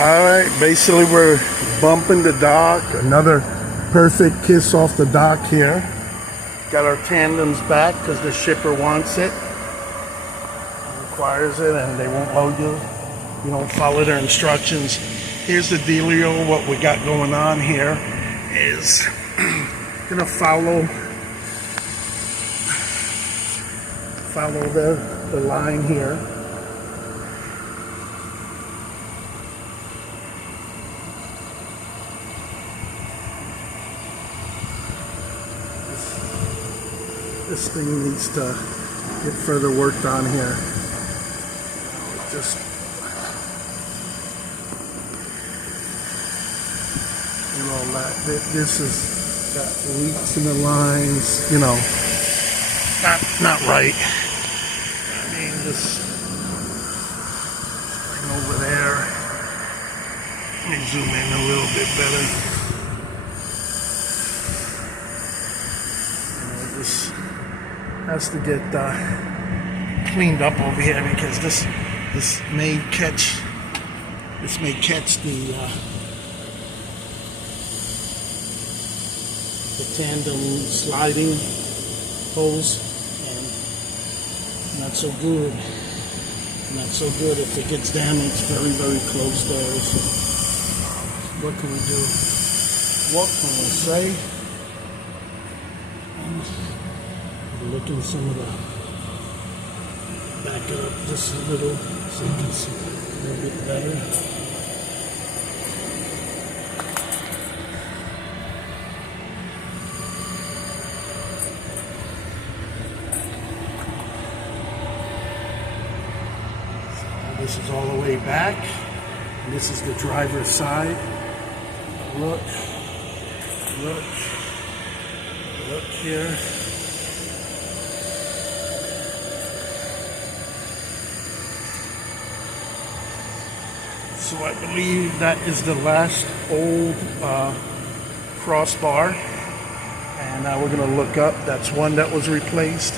Alright, basically we're bumping the dock. Another perfect kiss off the dock here. Got our tandems back because the shipper wants it. Requires it, and they won't load you. You don't follow their instructions. Here's the dealio. What we got going on here is gonna follow the line here. This thing needs to get further worked on here. Just this has got leaks in the lines, you know, not right. I mean, just bring over there. Let me zoom in a little bit better. This has to get cleaned up over here because this may catch the tandem sliding hose, and not so good. Not so good if it gets damaged very, very close there. So what can we do? What can we say? Look in some of the, back it up just a little so you can see a little bit better. So this is all the way back, and this is the driver's side. Look here. So I believe that is the last old crossbar, and now we're going to look up. That's one that was replaced.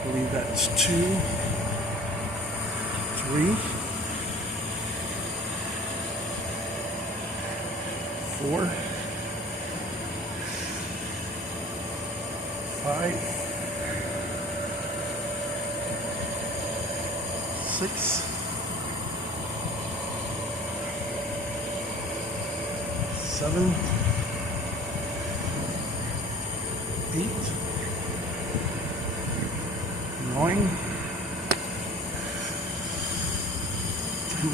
I believe that's 2, 3, 4, 5, 6, 7, 8, 9, 10,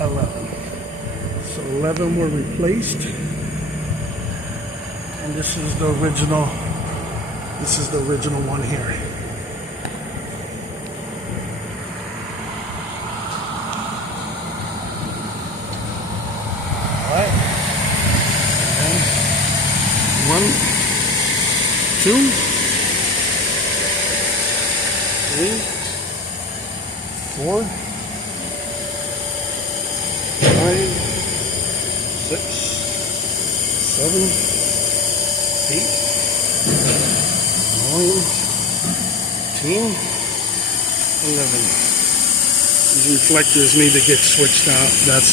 11. So 11 were replaced, and this is the original. This is the original one here. Alright, and 1, 2, 3, 4, 5, 6, 7, 8, 9, 10, 11. These reflectors need to get switched out. That's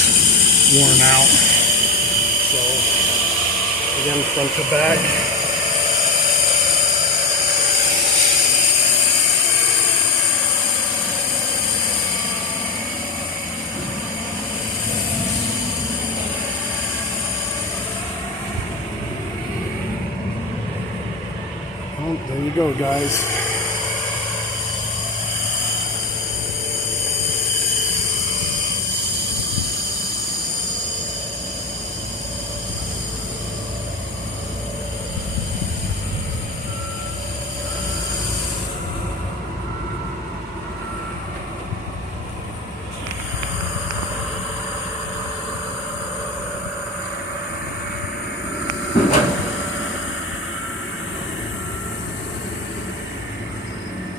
worn out. So again, front to back. Well, there you go, guys.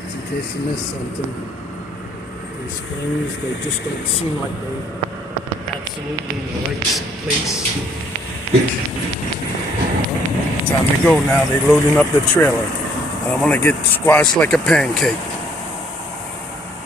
In case you missed something, these springs, they just don't seem like they're absolutely in the right place. Time to go now. They're loading up the trailer. I don't want to get squashed like a pancake.